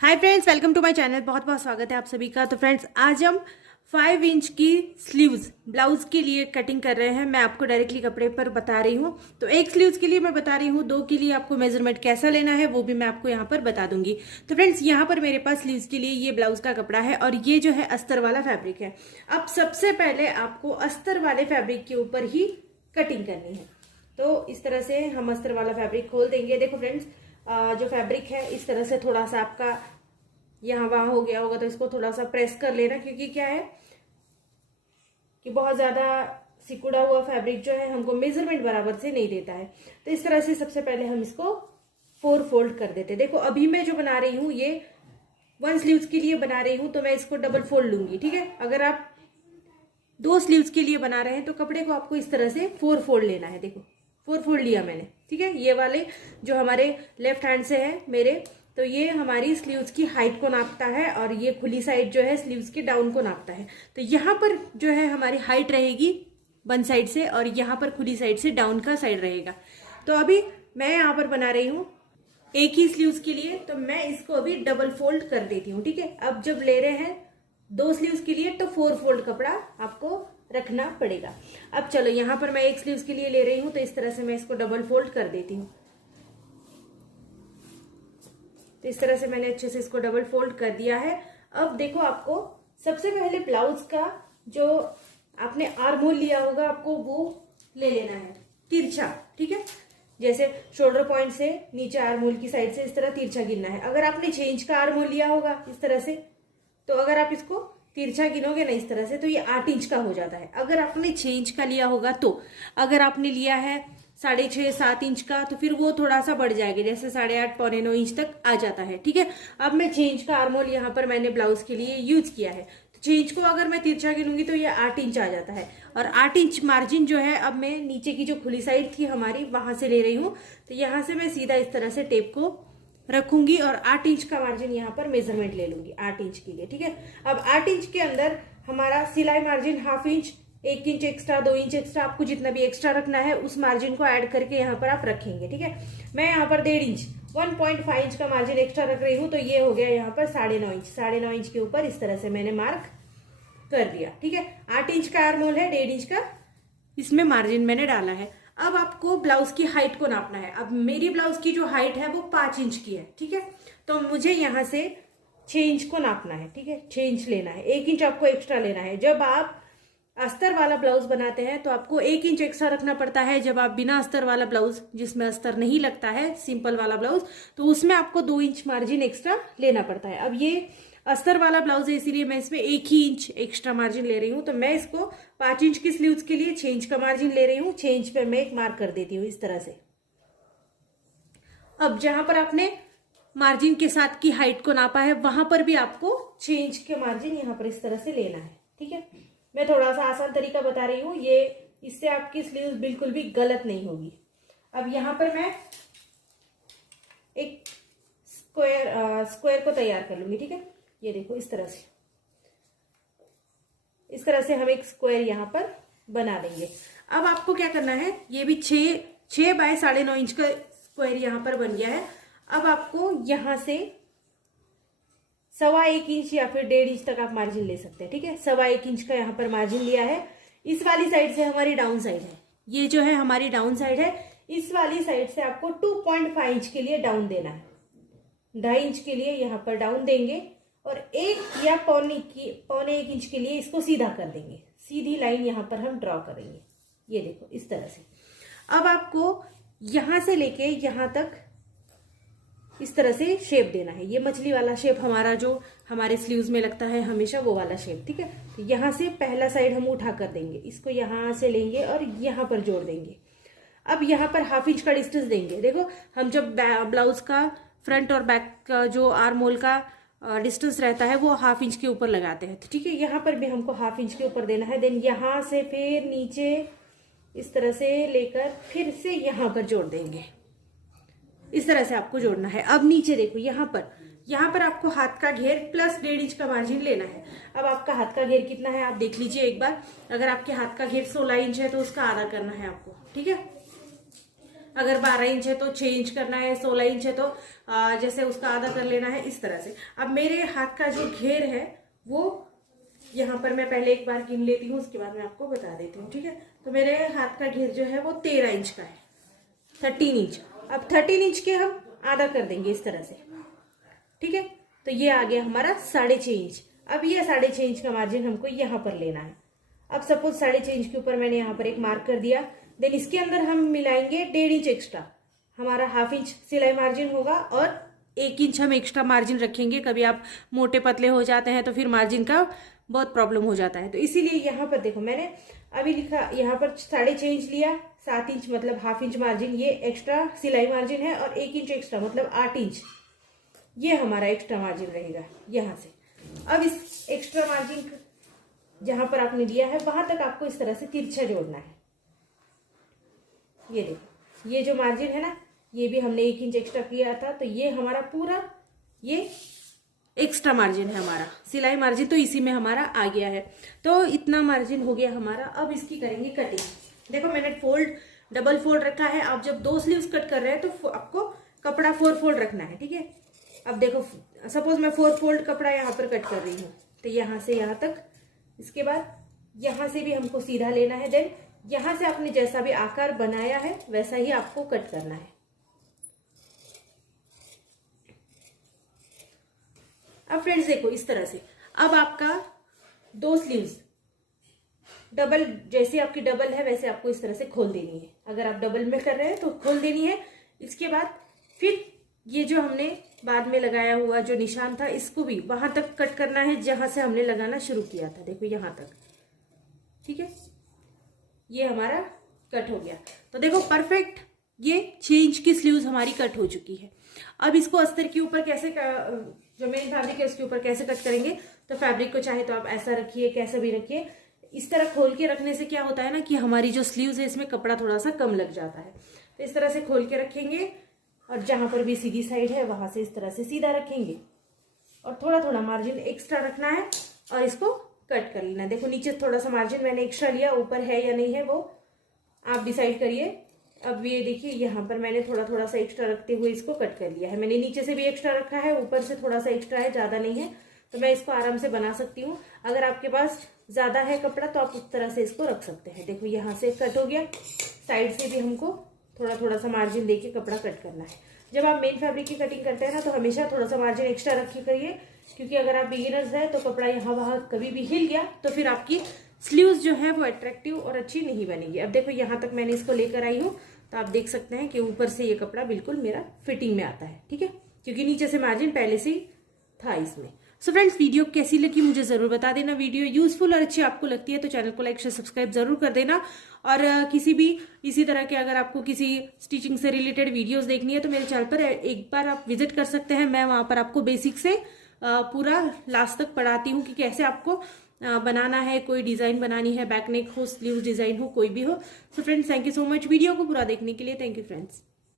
Hi friends, welcome to my channel. बहुत बहुत स्वागत है आप सभी का। तो फ्रेंड्स, आज हम 5 इंच की स्लीव्स ब्लाउज के लिए कटिंग कर रहे हैं। मैं आपको डायरेक्टली कपड़े पर बता रही हूँ। तो एक स्लीव्स के लिए मैं बता रही हूँ, 2 के लिए आपको मेजरमेंट कैसा लेना है वो भी मैं आपको यहाँ पर बता दूंगी। तो फ्रेंड्स, यहाँ पर मेरे पास स्लीव्स के लिए ये ब्लाउज का कपड़ा है और ये जो है अस्तर वाला फैब्रिक है। अब सबसे पहले आपको अस्तर वाले फैब्रिक के ऊपर ही कटिंग करनी है। तो इस तरह से हम अस्तर वाला फैब्रिक खोल देंगे। देखो फ्रेंड्स, जो फैब्रिक है इस तरह से थोड़ा सा आपका यहाँ वहां हो गया होगा, तो इसको थोड़ा सा प्रेस कर लेना, क्योंकि क्या है कि बहुत ज्यादा सिकुड़ा हुआ फैब्रिक जो है हमको मेजरमेंट बराबर से नहीं देता है। तो इस तरह से सबसे पहले हम इसको 4 फोल्ड कर देते। देखो अभी मैं जो बना रही हूँ ये 1 स्लीव्स के लिए बना रही हूँ, तो मैं इसको डबल फोल्ड लूंगी। ठीक है, अगर आप 2 स्लीव्स के लिए बना रहे हैं तो कपड़े को आपको इस तरह से 4 फोल्ड लेना है। देखो 4 फोल्ड लिया मैंने। ठीक है, ये वाले जो हमारे लेफ्ट हैंड से है मेरे, तो ये हमारी स्लीव्स की हाइट को नापता है और ये खुली साइड जो है स्लीव्स के डाउन को नापता है। तो यहाँ पर जो है हमारी हाइट रहेगी वन साइड से और यहाँ पर खुली साइड से डाउन का साइड रहेगा। तो अभी मैं यहाँ पर बना रही हूँ एक ही स्लीव्स के लिए, तो मैं इसको अभी डबल फोल्ड कर देती हूँ। ठीक है, अब जब ले रहे हैं 2 स्लीव्स के लिए तो 4 फोल्ड कपड़ा आपको रखना पड़ेगा। अब चलो, यहाँ पर मैं एक स्लीव्स के लिए ले रही हूँ, तो इस तरह से मैं इसको डबल फोल्ड कर देती हूँ। तो इस तरह से मैंने अच्छे से इसको डबल फोल्ड कर दिया है। अब देखो, आपको सबसे पहले ब्लाउज का जो आपने आर्म होल लिया होगा आपको वो ले लेना है तिरछा। ठीक है, जैसे शोल्डर पॉइंट से नीचे आर्म होल की साइड से इस तरह तिरछा गिनना है। अगर आपने 6 इंच का आर्म होल लिया होगा इस तरह से, तो अगर आप इसको तिरछा गिनोगे ना इस तरह से, तो ये 8 इंच का हो जाता है। अगर आपने 6 इंच का लिया होगा, तो अगर आपने लिया है 6.5-7 इंच का, तो फिर वो थोड़ा सा बढ़ जाएगा, जैसे 8.5 पौने 9 इंच तक आ जाता है। ठीक है, अब मैं 6 इंच का आर्म होल यहाँ पर मैंने ब्लाउज के लिए यूज किया है। तो 6 इंच को अगर मैं तिरछा गिनूंगी तो ये 8 इंच आ जाता है। और 8 इंच मार्जिन जो है, अब मैं नीचे की जो खुली साइड थी हमारी वहां से ले रही हूँ। तो यहाँ से मैं सीधा इस तरह से टेप को रखूंगी और 8 इंच का मार्जिन यहाँ पर मेजरमेंट ले लूंगी 8 इंच के लिए। ठीक है, अब 8 इंच के अंदर हमारा सिलाई margin half inch, 1 inch extra, 2 inch extra, आपको जितना भी एक्स्ट्रा रखना है उस मार्जिन को ऐड करके यहाँ पर आप रखेंगे। ठीक है, मैं यहाँ पर 1.5 इंच 1.5 इंच का मार्जिन एक्स्ट्रा रख रही हूँ, तो ये हो गया यहाँ पर 9.5 इंच। 9.5 इंच के ऊपर इस तरह से मैंने मार्क कर दिया। ठीक है, 8 इंच का आर्म होल है, 1.5 इंच का इसमें मार्जिन मैंने डाला है। अब आपको ब्लाउज की हाइट को नापना है। अब मेरी ब्लाउज की जो हाइट है वो 5 इंच की है। ठीक है, तो मुझे यहाँ से 6 इंच को नापना है। ठीक है, 6 इंच लेना है, 1 इंच आपको एक्स्ट्रा लेना है। जब आप अस्तर वाला ब्लाउज बनाते हैं तो आपको 1 इंच एक्स्ट्रा रखना पड़ता है। जब आप बिना अस्तर वाला ब्लाउज, जिसमें अस्तर नहीं लगता है, सिंपल वाला ब्लाउज, तो उसमें आपको 2 इंच मार्जिन एक्स्ट्रा लेना पड़ता है। अब ये अस्तर वाला ब्लाउज है, इसीलिए मैं इसमें 1 ही इंच एक्स्ट्रा मार्जिन ले रही हूँ। तो मैं इसको 5 इंच की स्लीव्स के लिए 6 इंच का मार्जिन ले रही हूँ। 6 इंच पे मैं एक मार्क कर देती हूँ इस तरह से। अब जहां पर आपने मार्जिन के साथ की हाइट को नापा है वहां पर भी आपको 6 इंच के मार्जिन यहाँ पर इस तरह से लेना है। ठीक है, मैं थोड़ा सा आसान तरीका बता रही हूँ, ये इससे आपकी स्लीव्स बिल्कुल भी गलत नहीं होगी। अब यहाँ पर मैं एक स्क्वायर को तैयार कर लूंगी। ठीक है, ये देखो इस तरह से हम एक स्क्वायर यहाँ पर बना देंगे। अब आपको क्या करना है, ये भी 6 बाय 9.5 इंच का स्क्वायर यहाँ पर बन गया है। अब आपको यहाँ से 1.25 इंच या फिर 1.5 इंच तक आप मार्जिन ले सकते हैं। ठीक है, 1.25 इंच का यहाँ पर मार्जिन लिया है। इस वाली साइड से हमारी डाउन साइड है, ये जो है हमारी डाउन साइड है। इस वाली साइड से आपको 2.5 इंच के लिए डाउन देना है, 2.5 इंच के लिए यहाँ पर डाउन देंगे और 1 या पौने 1 इंच के लिए इसको सीधा कर देंगे। सीधी लाइन यहाँ पर हम ड्रॉ करेंगे, ये देखो इस तरह से। अब आपको यहां से लेके यहां तक इस तरह से शेप देना है। ये मछली वाला शेप हमारा जो हमारे स्लीव्स में लगता है हमेशा, वो वाला शेप। ठीक है, तो यहां से पहला साइड हम उठा कर देंगे, इसको यहां से लेंगे और यहां पर जोड़ देंगे। अब यहाँ पर हाफ इंच का डिस्टेंस देंगे। देखो, हम जब ब्लाउज का फ्रंट और बैक का जो आर्म होल का डिस्टेंस रहता है वो हाफ इंच के ऊपर लगाते हैं। तो ठीक है, यहाँ पर भी हमको हाफ इंच के ऊपर देना है। देन यहाँ से फिर नीचे इस तरह से लेकर फिर से यहाँ पर जोड़ देंगे। इस तरह से आपको जोड़ना है। अब नीचे देखो, यहाँ पर आपको हाथ का घेर प्लस 1.5 इंच का मार्जिन लेना है। अब आपका हाथ का घेर कितना है आप देख लीजिए एक बार। अगर आपके हाथ का घेर 16 इंच है तो उसका आधा करना है आपको। ठीक है, अगर 12 इंच है तो 6 इंच करना है, 16 इंच है तो जैसे उसका आधा कर लेना है, इस तरह से। अब मेरे हाथ का जो घेर है वो यहाँ पर मैं पहले एक बार गिन लेती हूँ, उसके बाद मैं आपको बता देती हूँ, ठीक है। तो मेरे हाथ का घेर जो है वो 13 इंच का है, 13 इंच। अब 13 इंच के हम आधा कर देंगे इस तरह से, ठीक है। तो ये आ गया हमारा 6.5 इंच। अब ये 6.5 इंच का मार्जिन हमको यहाँ पर लेना है। अब सपोज 6.5 इंच के ऊपर मैंने यहाँ पर एक मार्क कर दिया, देन इसके अंदर हम मिलाएंगे 1.5 इंच एक्स्ट्रा, हमारा हाफ इंच सिलाई मार्जिन होगा और 1 इंच हम एक्स्ट्रा मार्जिन रखेंगे। कभी आप मोटे पतले हो जाते हैं तो फिर मार्जिन का बहुत प्रॉब्लम हो जाता है, तो इसीलिए यहाँ पर देखो मैंने अभी लिखा, यहाँ पर 6.5 इंच लिया, 7 इंच मतलब हाफ इंच मार्जिन, ये एक्स्ट्रा सिलाई मार्जिन है, और 1 इंच एक्स्ट्रा मतलब 8 इंच ये हमारा एक्स्ट्रा मार्जिन रहेगा यहाँ से। अब इस एक्स्ट्रा मार्जिन जहां पर आपने लिया है वहां तक आपको इस तरह से तिरछा जोड़ना है। ये देखो, ये जो मार्जिन है ना, ये भी हमने 1 इंच एक्स्ट्रा किया था, तो ये हमारा पूरा ये एक्स्ट्रा मार्जिन है हमारा, सिलाई मार्जिन तो इसी में हमारा आ गया है। तो इतना मार्जिन हो गया हमारा। अब इसकी करेंगे कटिंग। देखो मैंने डबल फोल्ड रखा है। आप जब 2 स्लीव्स कट कर रहे हैं तो आपको कपड़ा 4 फोल्ड रखना है, ठीक है। अब देखो सपोज मैं 4 फोल्ड कपड़ा यहाँ पर कट कर रही हूँ, तो यहाँ से यहाँ तक, इसके बाद यहाँ से भी हमको सीधा लेना है, देन यहाँ से आपने जैसा भी आकार बनाया है वैसा ही आपको कट करना है। अब फ्रेंड्स देखो इस तरह से, अब आपका 2 स्लीव्स डबल, जैसे आपकी डबल है वैसे आपको इस तरह से खोल देनी है। अगर आप डबल में कर रहे हैं तो खोल देनी है। इसके बाद फिर ये जो हमने बाद में लगाया हुआ जो निशान था, इसको भी वहां तक कट करना है जहां से हमने लगाना शुरू किया था। देखो यहां तक, ठीक है, ये हमारा कट हो गया। तो देखो परफेक्ट ये 6 इंच की स्लीव्स हमारी कट हो चुकी है। अब इसको अस्तर के ऊपर कैसे, जो मेन फैब्रिक है उसके ऊपर कैसे कट करेंगे, तो फैब्रिक को चाहे तो आप ऐसा रखिए, कैसा भी रखिए, इस तरह खोल के रखने से क्या होता है ना कि हमारी जो स्लीव्स है इसमें कपड़ा थोड़ा सा कम लग जाता है। तो इस तरह से खोल के रखेंगे, और जहां पर भी सीधी साइड है वहां से इस तरह से सीधा रखेंगे, और थोड़ा थोड़ा मार्जिन एक्स्ट्रा रखना है और इसको कट कर लेना है। देखो नीचे थोड़ा सा मार्जिन मैंने एक्स्ट्रा लिया, ऊपर है या नहीं है वो आप डिसाइड करिए। अब ये देखिए यहाँ पर मैंने थोड़ा थोड़ा सा एक्स्ट्रा रखते हुए इसको कट कर लिया है। मैंने नीचे से भी एक्स्ट्रा रखा है, ऊपर से थोड़ा सा एक्स्ट्रा है, ज्यादा नहीं है, तो मैं इसको आराम से बना सकती हूँ। अगर आपके पास ज्यादा है कपड़ा तो आप उस तरह से इसको रख सकते हैं। देखो यहाँ से कट हो गया, साइड से भी हमको थोड़ा थोड़ा सा मार्जिन देके कपड़ा कट करना है। जब आप मेन फैब्रिक की कटिंग करते हैं ना तो हमेशा थोड़ा सा मार्जिन एक्स्ट्रा रखी करिए, क्योंकि अगर आप बिगिनर्स है तो कपड़ा यहाँ वहां कभी भी हिल गया तो फिर आपकी स्लीव्स जो है वो अट्रैक्टिव और अच्छी नहीं बनेगी। अब देखो यहाँ तक मैंने इसको लेकर आई हूँ, तो आप देख सकते हैं कि ऊपर से ये कपड़ा बिल्कुल मेरा फिटिंग में आता है, ठीक है, क्योंकि नीचे से मार्जिन पहले से ही था इसमें। सो फ्रेंड्स वीडियो कैसी लगी मुझे जरूर बता देना। वीडियो यूजफुल और अच्छी आपको लगती है तो चैनल को लाइक शेयर सब्सक्राइब जरूर कर देना। और किसी भी इसी तरह के अगर आपको किसी स्टिचिंग से रिलेटेड वीडियोस देखनी है तो मेरे चैनल पर एक बार आप विजिट कर सकते हैं। मैं वहां पर आपको बेसिक से पूरा लास्ट तक पढ़ाती हूँ कि कैसे आपको बनाना है, कोई डिजाइन बनानी है, बैक नेक हो, स्लीव डिजाइन हो, कोई भी हो। So friends thank you so much video को पूरा देखने के लिए। Thank you friends.